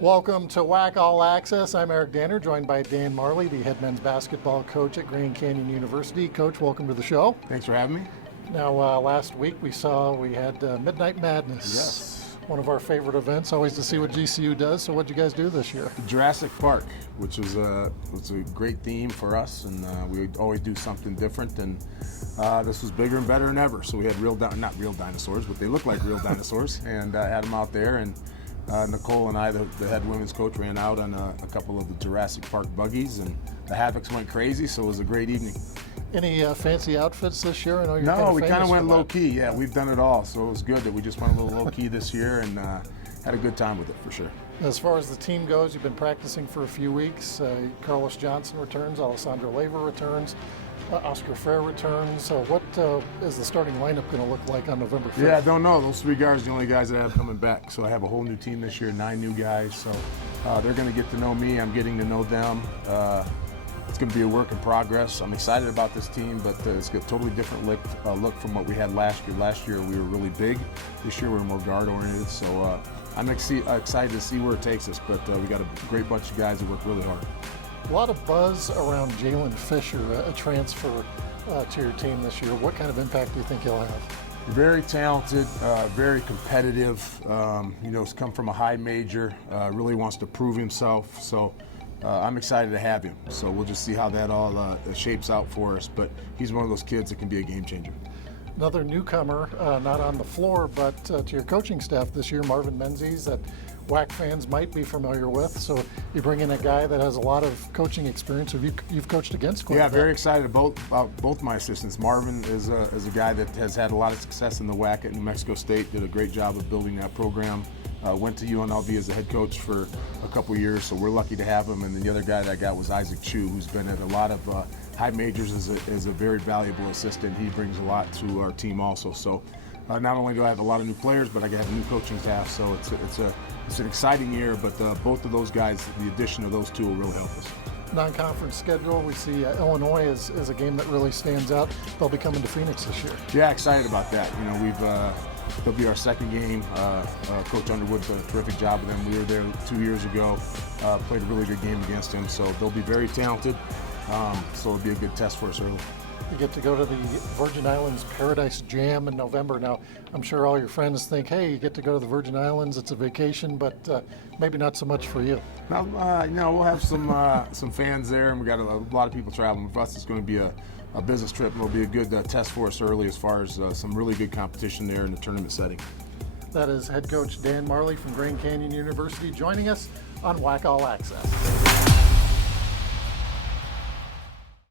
Welcome to WAC All Access. I'm Eric Danner, joined by Dan Majerle, the head men's basketball coach at Grand Canyon University. Coach, welcome to the show. Thanks for having me. Now, last week we had Midnight Madness. Yes. One of our favorite events, always to see what GCU does. So what'd you guys do this year? Jurassic Park, which was a great theme for us, and we always do something different, and this was bigger and better than ever. So we had not real dinosaurs, but they look like real dinosaurs, and had them out there, and Nicole and I, the head women's coach, ran out on a couple of the Jurassic Park buggies, and the Havocs went crazy, so it was a great evening. Any fancy outfits this year? I know you're No, we kind of went low-key. Yeah, we've done it all, so it was good that we just went a little low-key this year and had a good time with it for sure. As far as the team goes, you've been practicing for a few weeks. Carlos Johnson returns, Alessandro Leyva returns, Oscar Frere returns. So what is the starting lineup going to look like on November 5th? Yeah, I don't know. Those three guys are the only guys that I have coming back. So I have a whole new team this year, 9 new guys. So they're going to get to know me. I'm getting to know them. It's going to be a work in progress. I'm excited about this team, but it's got a totally different look from what we had last year. Last year we were really big. This year we're more guard-oriented. So I'm excited to see where it takes us, but we got a great bunch of guys that work really hard. A lot of buzz around Jalen Fisher, a transfer to your team this year. What kind of impact do you think he'll have? Very talented, very competitive. He's come from a high major, really wants to prove himself. So I'm excited to have him. So we'll just see how that all shapes out for us. But he's one of those kids that can be a game changer. Another newcomer, not on the floor, but to your coaching staff this year, Marvin Menzies, that WAC fans might be familiar with. So you bring in a guy that has a lot of coaching experience. You've coached against quite a bit. Very excited about both my assistants. Marvin is a guy that has had a lot of success in the WAC at New Mexico State, did a great job of building that program. Went to UNLV as a head coach for a couple years, so we're lucky to have him. And then the other guy that I got was Isaac Chu, who's been at a lot of high majors as a very valuable assistant. He brings a lot to our team also. So not only do I have a lot of new players, but I have a new coaching staff. So it's an exciting year. But both of those guys, the addition of those two will really help us. Non-conference schedule, we see Illinois is a game that really stands out. They'll be coming to Phoenix this year. Yeah, excited about that. They'll be our second game. Coach Underwood did a terrific job with them. We were there 2 years ago, played a really good game against them. So they'll be very talented. So it'll be a good test for us early. You get to go to the Virgin Islands Paradise Jam in November. Now, I'm sure all your friends think, hey, you get to go to the Virgin Islands, it's a vacation, but maybe not so much for you. No, we'll have some fans there, and we got a lot of people traveling. For us, it's going to be a business trip, and it'll be a good test for us early as far as some really good competition there in the tournament setting. That is head coach Dan Majerle from Grand Canyon University joining us on WAC All Access.